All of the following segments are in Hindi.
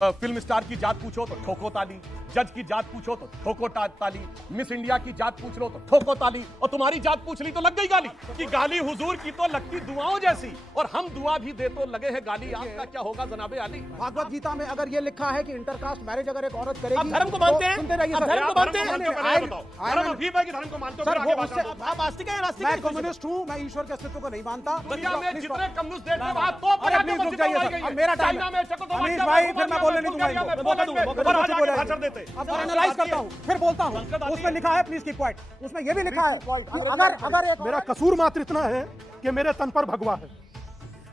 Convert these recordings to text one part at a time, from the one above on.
फिल्म स्टार की जात पूछो तो ठोको ताली, जज की जात पूछो तो ठोको ताली, मिस इंडिया की जात पूछ लो तो ठोको ताली, और तुम्हारी जात पूछ ली तो लग गई गाली कि गाली हुजूर की तो लगती दुआओं जैसी, और हम दुआ भी दे तो लगे हैं गाली। आपका क्या होगा जनाबे आली? भागवत गीता में अगर ये लिखा है कि इंटरकास्ट मैरिज अगर एक औरत करेगी, आप धर्म को मानते हैं? सुनते रहिए सर, धर्म को मानते हैं? धर्म अजीब है कि धर्म को मानते हो? सर, फिर आगे वो बात उससे- करो। आप आस्तिक हैं? नास्तिक मैं हैं? कम्युनिस्ट हूँ, मैं ईश्वर के अस्तित्व को नहीं मानता। दुनिया में जितने कम्युनिस्ट देश में ना, वहां ना। तो अरे प्लीज रुक जाइए सर, अब मेरा टाइम चाइना में चेकोस्लोवाकिया अमीश में, भाई, फिर मैं बोलने नहीं दूंगा बुल्गारिया में, इनको। पोलैंड में, मौका और दो, आगे बोले भाषण देते। अब एनालाइज करता हूँ, फिर बोलता हूँ। उसमें लिखा है प्लीज कीप क्वाइट, उसमें ये भी लिखा है कि अगर एक मेरा कसूर मात्र इतना है कि मेरे तन पर भगवा है,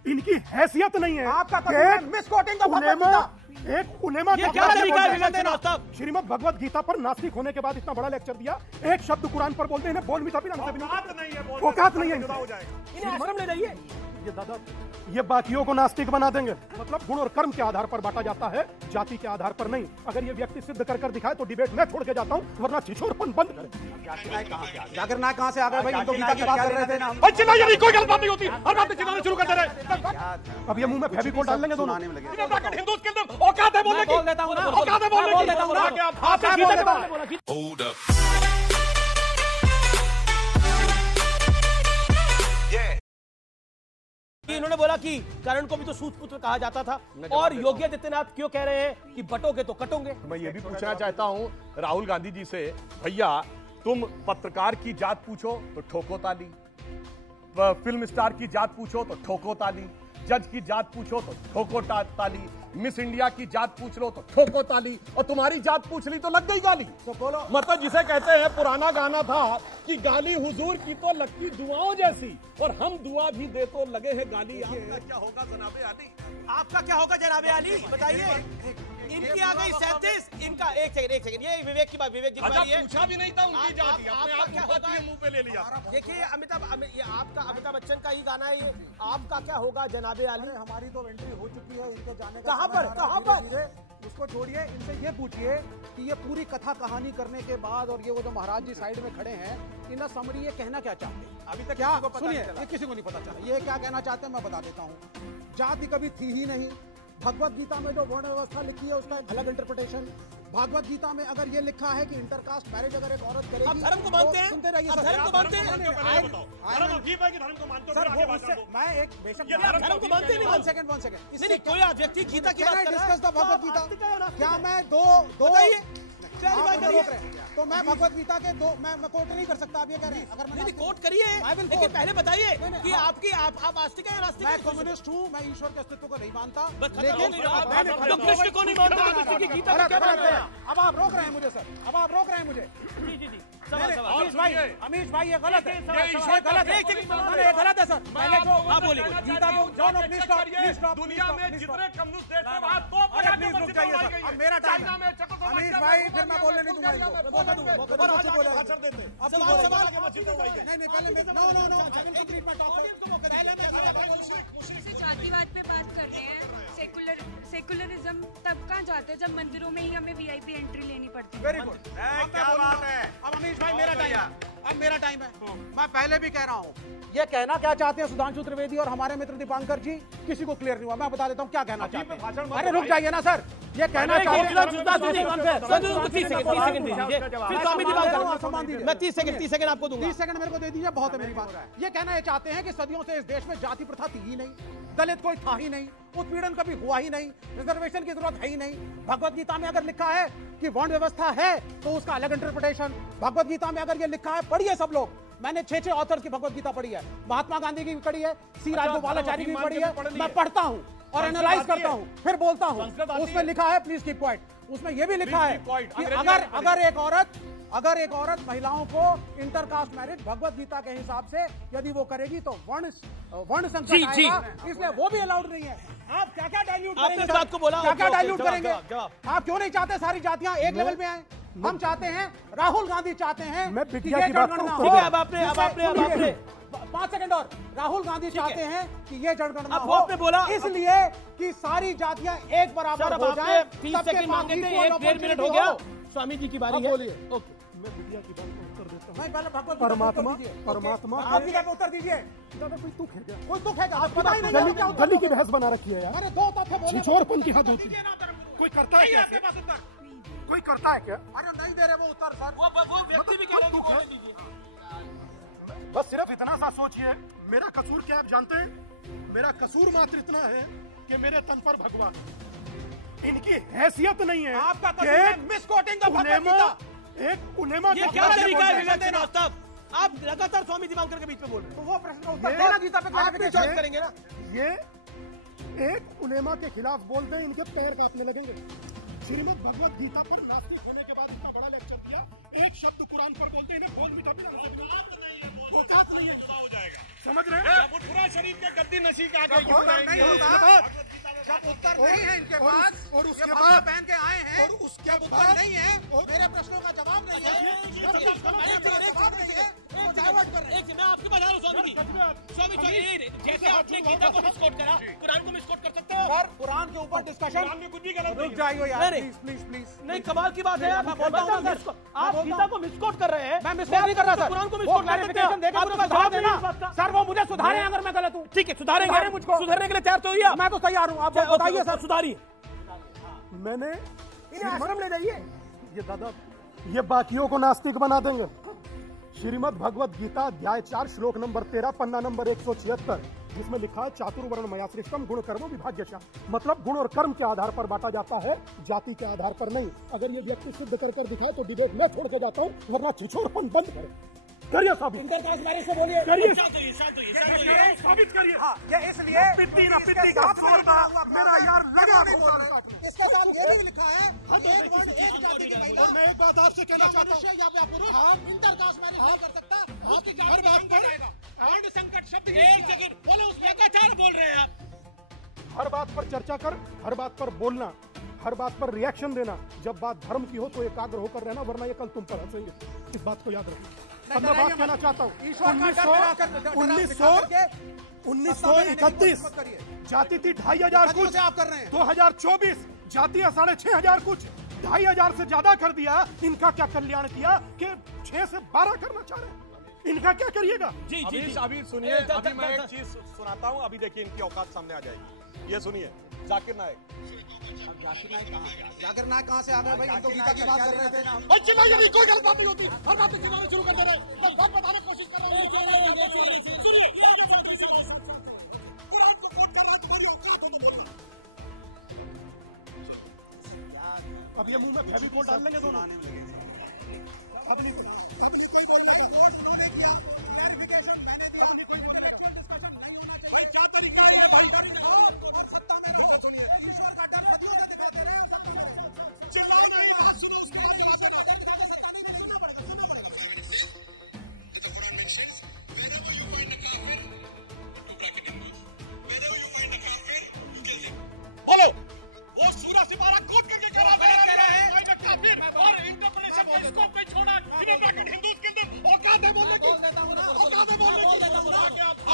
इनकी हैसियत नहीं है। आपका कसूर है मिसकोटिंग द भगवत गीता। एक उलेमा ये क्या तरीका है विलन देना साहब? श्रीमद् भगवत गीता पर नास्तिक होने के बाद इतना बड़ा लेक्चर दिया, एक शब्द कुरान पर बोलते हैं, बोल मीठा भी ना औकात नहीं है, औकात नहीं है जुदा हो इनसे। जाएगा। इन्हें आश्रम ले जाइए। ये दादा, ये बाकियों को नास्तिक बना देंगे। मतलब गुण और कर्म के आधार पर बांटा जाता है, जाति के आधार पर नहीं। अगर ये व्यक्ति सिद्ध कर दिखाए तो डिबेट मैं छोड़ के जाता हूँ, वरना छिछोरपन बंद करें। जाकिर नायक कहाँ से आ गए भाई? हम तो गीता की बात कर रहे थे ना। भाई चिल्लाइए नहीं, कोई गलत बात नहीं होती, हर बात पे चिल्लाना शुरू कर दे रहे। अब ये मुंह में फेविकोल डाल लेंगे दोनों। हिंदू के अंदर औकात है बोलने की, बोल देता हूँ ना, औकात है बोलने की। बोल देता हूँ ना। आगे आप आप क्या बोल देता हूँ? Hold up. कि इन्होंने बोला कि करण को भी तो सूतपुत्र कहा जाता था, और योगी आदित्यनाथ क्यों कह रहे हैं कि बटोगे तो कटोगे? मैं ये भी पूछना चाहता हूँ राहुल गांधी जी से, भैया तुम पत्रकार की जात पूछो तो ठोको ताली, फिल्म स्टार की जात पूछो तो ठोको ताली, जज की जात पूछो तो ठोको ताली, मिस इंडिया की जात पूछ लो तो ठोको ताली, और तुम्हारी जात पूछ ली तो लग गई गाली। तो बोलो, मतलब जिसे कहते हैं, पुराना गाना था कि गाली हुजूर की तो लगती दुआओं जैसी, और हम दुआ भी दे तो लगे हैं गाली। आपका क्या होगा जनाबे आली? आपका क्या होगा जनाबे आली? बताइए। इनकी आ गई 37, इनका एक सेकंड, ये विवेक की बात, विवेक जी की अच्छा, बारी है। पूछा भी नहीं था उनकी जात, अपने आपका आप क्या मुंह होगा? मुंह पे ले लिया। देखिए ये आपका अमिताभ बच्चन का ही गाना है ये। आपका क्या होगा जनाबे आली? हमारी तो एंट्री हो चुकी है, इनके जाने का कहाँ समय पर? आ रहा है कहाँ पर? धीरे-धीरे। उसको छोड़िए, इनसे ये पूछिए कि ये पूरी कथा कहानी करने के बाद, और ये वो जो महाराज जी साइड में खड़े हैं, इनका समरी ये कहना क्या चाहते हैं? अभी तक क्या सुनिए, ये किसी को नहीं पता चला ये क्या कहना चाहते हैं, मैं बता देता हूँ। जाति कभी थी ही नहीं। भगवत गीता में जो वर्ण व्यवस्था लिखी है उसका एक अलग इंटरप्रिटेशन। भागवत गीता में अगर ये लिखा है कि इंटरकास्ट मैरिज अगर एक औरत करेगी, आप धर्म को मानते हैं? सुनते रहिए आप सर। धर्म को मानते हैं? धर्म अजीब है कि धर्म को मानते हो? फिर आगे बात करो। मैं एक बेशक ये धर्म को मानते नहीं? वन सेकंड नहीं नहीं, कोई व्यक्ति गीता की बात कर रहा है। डिस्कस द भगवत तो आप आस्तिक हैं या गीता। नास्तिक क्या हैं? मैं दो बताइए। क्या आप बात मुझे करिए? रोक रहे हैं। तो मैं भगवत गीता के दो मैं कोट नहीं कर सकता। आप ये कह रहे हैं अगर मैं नहीं कोट करिए, I will लेकिन quote. पहले बताइए नहीं, कि हाँ। आप आस्तिक हैं या नास्तिक मैं हैं? कम्युनिस्ट हूँ, मैं ईश्वर के अस्तित्व को नहीं मानता। बस खत्म लेकिन हो गया। मैंने- तो कृष्ण को नहीं मानते तो किसी की गीता अरे, को क्या अरे, मानते हैं? अब आप रोक रहे हैं मुझे सर, अब आप रोक रहे हैं मुझे। जी नहीं, सवाल अमीश भाई, अमीश भाई ये गलत है, ये ये गलत है, एक सेकंड, नहीं, ये गलत है सर। पहले जो आप बोलिए। गीता जो प्लीज स्टॉप, दुनिया में जितने कम्युनिस्ट देश हैं वहां तो अरे प्लीज रुक जाइए सर, अब मेरा टाइम चाइना में है। चेकोस्लोवाकिया अमीश में, भाई, फिर मैं बोलने नहीं दूंगा इनको। भाषण देते। अब सवाल नहीं पहले no no no, I will complete my talk. पहले मैं जातिवाद पे बात कर रहे हैं। सेकुलरिज्म तब कहाँ जाते हैं जब मंदिरों में ही हमें वीआईपी एंट्री लेनी पड़ती है। वेरी गुड, क्या बात है। अब अमीश भाई मेरा टाइम है, अब मेरा टाइम है। मैं पहले भी कह रहा हूँ, ये कहना क्या चाहते हैं सुधांशु त्रिवेदी और हमारे मित्र दीपांकर जी, किसी को क्लियर नहीं हुआ। मैं बता देता हूँ क्या कहना चाहते हैं। अरे रुक जाइए ना सर, ये कहना चाहते हैं। 30 सेकंड आपको दूंगा। 30 सेकंड मेरे को दे दीजिए, बहुत है मेरी बात। ये कहना ये चाहते हैं कि सदियों से इस देश में जाति प्रथा थी ही नहीं, दलित कोई था ही नहीं, उत्पीड़न कभी हुआ ही नहीं, रिजर्वेशन की जरूरत है ही नहीं। भगवत गीता में अगर लिखा है कि वर्ण व्यवस्था है तो उसका अलग इंटरप्रिटेशन। भगवत गीता में अगर ये लिखा है, पढ़िए सब लोग, मैंने 6 ऑथर्स की भगवत गीता पढ़ी है, महात्मा गांधी की भी पढ़ी है, सी राजगोपालाचारी की भी पढ़ी है। मैं पढ़ता हूँ और एनालाइज करता हूँ, फिर बोलता हूँ। उसमें लिखा है प्लीज कीप क्वाइट, उसमें यह भी लिखा है कि अगर एक औरत महिलाओं को इंटरकास्ट मैरिज भगवत गीता के हिसाब से यदि वो करेगी तो वर्ण संकट आएगा, इसलिए वो भी अलाउड नहीं है। आप क्या क्या डाइल्यूट करेंगे? आपने इस बात को बोला, क्या क्या ओके, डाइल्यूट जवाब, करेंगे? जवाब। आप क्यों नहीं चाहते सारी जातियां एक लेवल पे आए? हम चाहते हैं, राहुल गांधी चाहते हैं मैं कि बिटिया ये की बात जनगणना करूं। हो। अब आपने 5 सेकंड और। राहुल गांधी चाहते हैं कि ये जनगणना अब हो, आपने बोला- इसलिए कि सारी जातियां एक बराबर हो जाए। 30 सेकंड मांगे थे, 1.5 मिनट हो गया। स्वामी जी की बारी है। बोलिए। ओके, मैं बिटिया की बात को उत्तर देता हूँ। नहीं, पहले भगवत गीता को उत्तर दीजिए। परमात्मा आप भी क्या उत्तर दीजिए? दादा कोई तू खेगा, कोई तो कहेगा, आप पता ही नहीं क्या उत्तर गली की दोगे। बहस बना रखी है यार, अरे दो तथ्य बोले। छिछोरपन की हद होती है। दीजिए ना धर्मगुरु। कोई करता है क्या? आपके पास उत्तर? कोई करता है क्या? अरे नहीं दे रहे वो उत्तर सर। वो व्यक्ति भी कह रहे हैं कि बोलने दीजिए। बस सिर्फ इतना सा सोचिए, मेरा कसूर क्या आप जानते हैं? मेरा कसूर मात्र इतना है कि मेरे तन पर भगवा, इनकी हैसियत नहीं है। आपका कसूर है मिसकोटिंग का भगवद गीता। एक उलेमा ये क्या तरीका है विवेक देना? साहब आप लगातार स्वामी दिवाकर के बीच में बोल रहे हैं। तो वो प्रश्न का उत्तर देना गीता पे आप भी चॉइस करेंगे ना। ये एक उलेमा के खिलाफ बोलते हैं, इनके पैर कांपने लगेंगे। श्रीमद् भगवत गीता पर नास्तिक होने के बाद इतना बड़ा लेक्चर दिया, एक शब्द कुरान पर बोलते हैं, इन्हें बोल मिटा भी औकात नहीं है। हो जाएगा, समझ रहे हैं? पूरा शरीफ के गद्दी नशी का नहीं होता जब उत्तर नहीं है इनके पास और उसके बाद बाद पहन के आए हैं और उसके उत्तर बाद नहीं है, मेरे प्रश्नों का जवाब नहीं है, जवाब नहीं है, वो डाइवर्ट कर रहे हैं। मैं आपकी बता रहा हूँ स्वामी जी, स्वामी जैसे आपने गीता को मिसकोट करा, कुरान को मिसकोट कर सकते हो? सर कुरान के ऊपर डिस्कशन कुरान में कुछ भी गलत रुक नहीं जाइए यार, नहीं, प्लीज प्लीज प्लीज। नहीं कमाल की बात है यार। मैं बोलता हूँ ना सर, आप गीता को मिसकोट कर रहे हैं। मैं मिसकोट नहीं कर रहा सर, कुरान को वो मिसकोट कर सकते क्लैरिफिकेशन देकर मुझे जवाब देना सर, वो मुझे सुधारें अगर मैं गलत हूँ। ठीक है, सुधारेंगे मुझको। सुधारने के लिए तैयार तो हुई आप? मैं तो तैयार हूँ, आप बताइए सर। सुधारिए। मैंने इन्हें आश्रम ले जाइए। ये दादा, ये बाकियों को नास्तिक बना देंगे। श्रीमद् भगवत गीता अध्याय 4 श्लोक नंबर 13 पन्ना नंबर 176, जिसमें लिखा है चातुर्वर्ण मया सृष्टम गुण कर्म विभाज्यशः, मतलब गुण और कर्म के आधार पर बांटा जाता है, जाति के आधार पर नहीं। अगर ये व्यक्ति सिद्ध कर दिखाए तो डिबेट मैं छोड़ के जाता हूँ, वरना छिछोरपन बंद करें। करिए साबित, इंटरकास्ट मैरिज से बोलिए। करिए साबित करिए। ये इसलिए मेरा यार लगा इसके साथ ये भी लिखा है एक वर्ण एक जाति की महिला, मैं एक बात आपसे कहना चाहता हूँ, मनुष्य या पुरुष इंटरकास्ट मैरिज नहीं कर सकता। उसकी जाति में भंग हो जाएगा। वर्ण संकट शब्द एक सेकंड बोलो, उस लगातार बोल रहे हैं आप। हर बात पर चर्चा कर, हर बात पर बोलना, हर बात पर रिएक्शन देना। जब बात धर्म की हो तो एकाग्र होकर रहना, वरना ये कल तुम पर हंसेंगे। इस बात को याद रखो। अब मैं बात कहना चाहता हूँ, 1931 जाति थी 2500 कुछ, आप कर रहे हैं 2024 जाति 6500 कुछ, 2500 से ज्यादा कर दिया। इनका क्या कल्याण किया कि 6 से 12 करना चाह रहे हैं? इनका क्या करिएगा? जी जी अभी सुनिए, अभी मैं एक चीज सुनाता हूँ, अभी देखिए इनकी औकात सामने आ जाएगी। ये सुनिए, जाकिर नायक। जाकिर नायक कहाँ से आ गए भाई? तो गीता की बात कर रहे थे। कोई गलत बात नहीं होती, हर बात शुरू कर दे रहे, बस बात बताने की कोशिश कर रहे हैं। कुरान को कोट कर रहा है, तुम्हारी औकात हो तो बोलना। अब ये मुंह में फेविकोल डाल लेंगे दोनों। अब नहीं कोई बोल रहा है, वोट उन्होंने किया, क्लैरिफिकेशन मैंने दिया, कोई इंटरेक्चुअल डिस्कशन नहीं होना चाहिए। भाई क्या तरीका है ये भाई? सत्ता में रहो, सुनिए, ईश्वर का डर सदियों से दिखाते रहे हो, चिल्लाओ नहीं, बात सुनो, उसके बाद जवाब देना। सत्ता नहीं सुनना पड़ेगा, सुनना पड़ेगा। बोलो, वो सूरा सिपारा कोट करके कह रहा है काफिर और इंटरप्रिटेशन का स्कोप नहीं छोड़ा। इन्हें ब्रैकेट हिंदूज के अंदर औकात है बोलने की, औकात है बोलने की। आपने गीता के बारे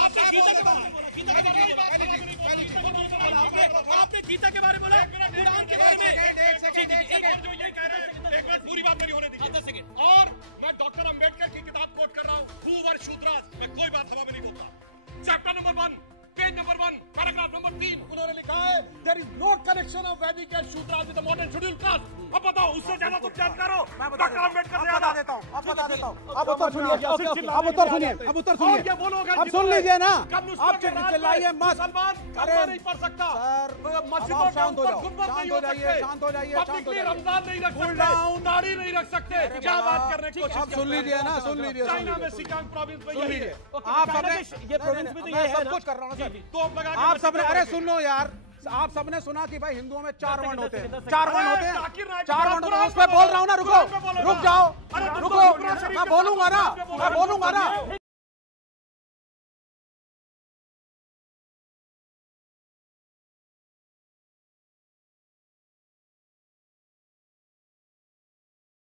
में आपने गीता के बारे में बोला, कुरान के बारे में। और जो ये कह रहे हैं, एक बार पूरी बात मेरी होने दीजिए। और मैं डॉक्टर अंबेडकर की किताब कोट कर रहा हूँ, हू वर शूद्रास। मैं कोई बात हवा में नहीं बोलता। Chapter number 1, page number 1, paragraph number 3, उन्होंने लिखा है there is no connection of Vedic and Shudras with the modern schedule caste. अब बताओ, उससे ज्यादा तुम जानकार हो? डॉक्टर अंबेडकर से बता देता हूँ, अब बता देता हूँ। अब उत्तर सुनिए, अब उत्तर सुनिए, अब उत्तर सुनिए। ये बोलोगे, अब सुन लीजिए ना, आप चिल्लाइए मत। मुसलमान कलमा नहीं पढ़ सकता सर, मस्जिदों के शांत हो ऊपर जाओ, गुंबद नहीं शांत हो हो जाइए, सकते, शांत हो जाइए, शांत हो पब्लिकली जाइए। रमजान नहीं रख Cool सकते, down। दाढ़ी नहीं रख सकते। क्या बात करने की कोशिश अब सुन लीजिए ना, सुन लीजिए, चाइना में सिकांग प्रोविंस में यही है। आप सबने ये प्रोविंस में तो ये है सब ना। कुछ कर रहा हूँ सर। तो अब लगा के आप सबने, मस्जिद अरे में सुन लो यार, आप सबने सुना कि भाई हिंदुओं में 4 वर्ण होते हैं, 10 4 वर्ण होते हैं, 4 वर्ण होते हैं। उस पर बोल रहा हूँ ना, रुको, रुक जाओ, रुको, मैं बोलूंगा ना,